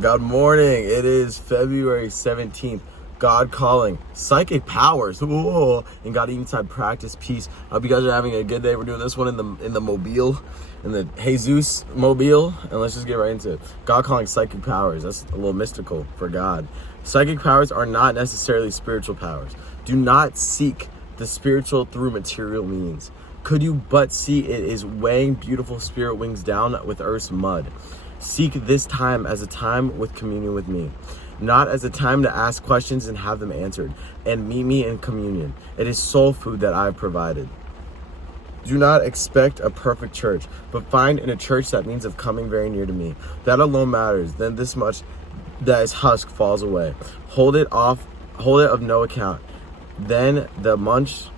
Good morning. It is February 17th. God calling, psychic powers. Whoa. And God Eventide practice peace. I hope you guys are having a good day. We're doing this one in the mobile, in the Jesus mobile, and let's just get right into it. God calling psychic powers. That's a little mystical for God. Psychic powers are not necessarily spiritual powers. Do not seek the spiritual through material means. Could you but see it is weighing beautiful spirit wings down with earth's mud. Seek this time as a time with communion with me, not as a time to ask questions and have them answered, and meet me in communion. It is soul food that I have provided. Do not expect a perfect church, but find in a church that means of coming very near to me. That alone matters. Then this much that is husk falls away. Hold it of no account. Then the much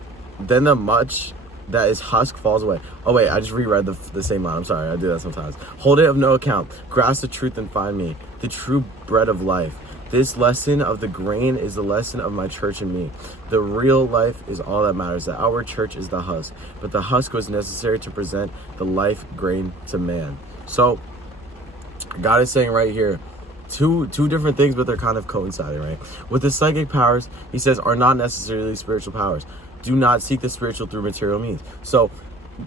that is husk falls away. Oh wait, I just reread the same line. I'm sorry, I do that sometimes. Hold it of no account. Grasp the truth and find me, the true bread of life. This lesson of the grain is the lesson of my church and me. The real life is all that matters. The outward church is the husk, but the husk was necessary to present the life grain to man. So God is saying right here, two different things, but they're kind of coinciding, right? With the psychic powers, he says, are not necessarily spiritual powers. Do not seek the spiritual through material means. So,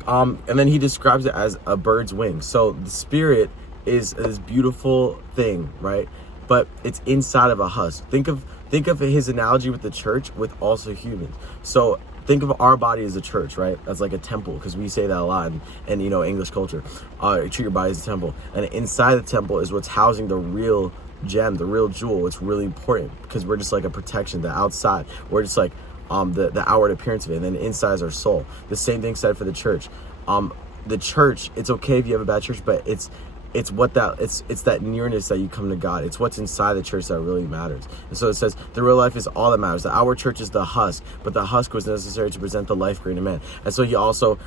and then he describes it as a bird's wing. So the spirit is this beautiful thing, right? But it's inside of a husk. Think of his analogy with the church with also humans. So think of our body as a church, right? That's like a temple, because we say that a lot in English culture. Treat your body as a temple. And inside the temple is what's housing the real gem, the real jewel. It's really important because we're just like a protection. The outside, we're just like the outward appearance of it, and then inside is our soul. The same thing said for the church. The church, it's okay if you have a bad church, but it's that nearness that you come to God. It's what's inside the church that really matters. And so it says the real life is all that matters. The outward church is the husk, but the husk was necessary to present the life grain of man. And so he also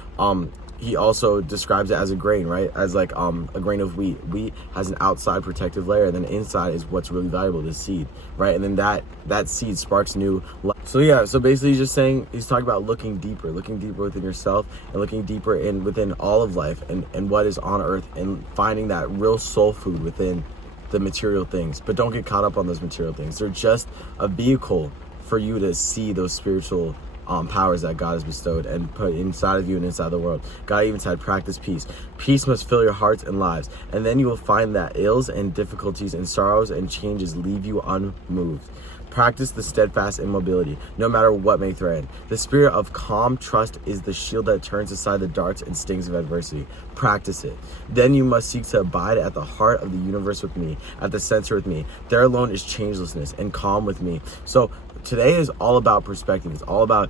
describes it as a grain, right? As like a grain of wheat. Wheat has an outside protective layer, and then inside is what's really valuable, the seed, right? And then that seed sparks new life. So yeah, so basically he's talking about looking deeper within yourself, and looking deeper within all of life and what is on earth, and finding that real soul food within the material things. But don't get caught up on those material things. They're just a vehicle for you to see those spiritual powers that God has bestowed and put inside of you and inside the world. God even said, practice peace. Peace must fill your hearts and lives, and then you will find that ills and difficulties and sorrows and changes leave you unmoved. Practice the steadfast immobility, no matter what may threaten. The spirit of calm trust is the shield that turns aside the darts and stings of adversity. Practice it. Then you must seek to abide at the heart of the universe with me, at the center with me. There alone is changelessness and calm with me. So today is all about perspective. It's all about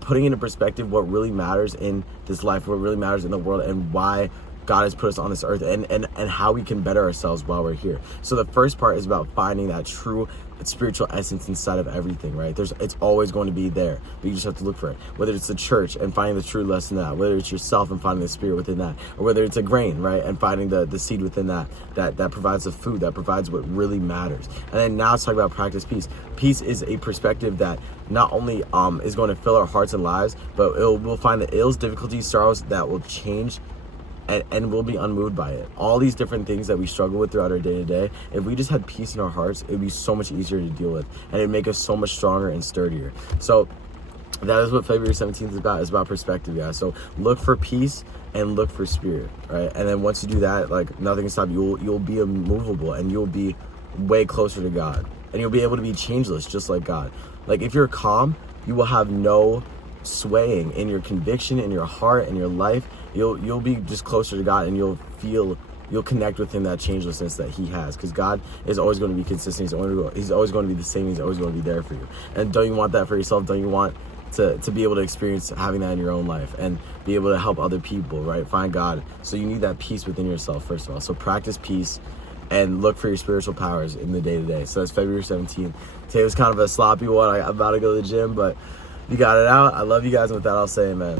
putting into perspective what really matters in this life, what really matters in the world, and why God has put us on this earth, and how we can better ourselves while we're here. So the first part is about finding that true spiritual essence inside of everything, right? It's always going to be there, but you just have to look for it. Whether it's the church and finding the true lesson in that, whether it's yourself and finding the spirit within that, or whether it's a grain, right, and finding the seed within that provides the food, that provides what really matters. And then now let's talk about practice peace. Peace is a perspective that not only is going to fill our hearts and lives, but we'll find the ills, difficulties, sorrows that will change, and we'll be unmoved by it. All these different things that we struggle with throughout our day-to-day, if we just had peace in our hearts, it would be so much easier to deal with, and it'd make us so much stronger and sturdier. So that is what February 17th is about. It's about perspective, guys. So look for peace and look for spirit, right? And then once you do that, like, nothing can stop you. You'll be immovable, and you'll be way closer to God, and you'll be able to be changeless just like God. Like, if you're calm, you will have no swaying in your conviction, in your heart, in your life. You'll be just closer to God, and you'll connect with him, that changelessness that he has, because God is always going to be consistent. He's always going to be the same. He's always going to be there for you. And don't you want that for yourself? Don't you want to be able to experience having that in your own life and be able to help other people, right? Find God. So you need that peace within yourself, first of all. So practice peace and look for your spiritual powers in the day-to-day. So that's February 17th. Today was kind of a sloppy one. I'm about to go to the gym, but you got it out. I love you guys, and with that, I'll say amen.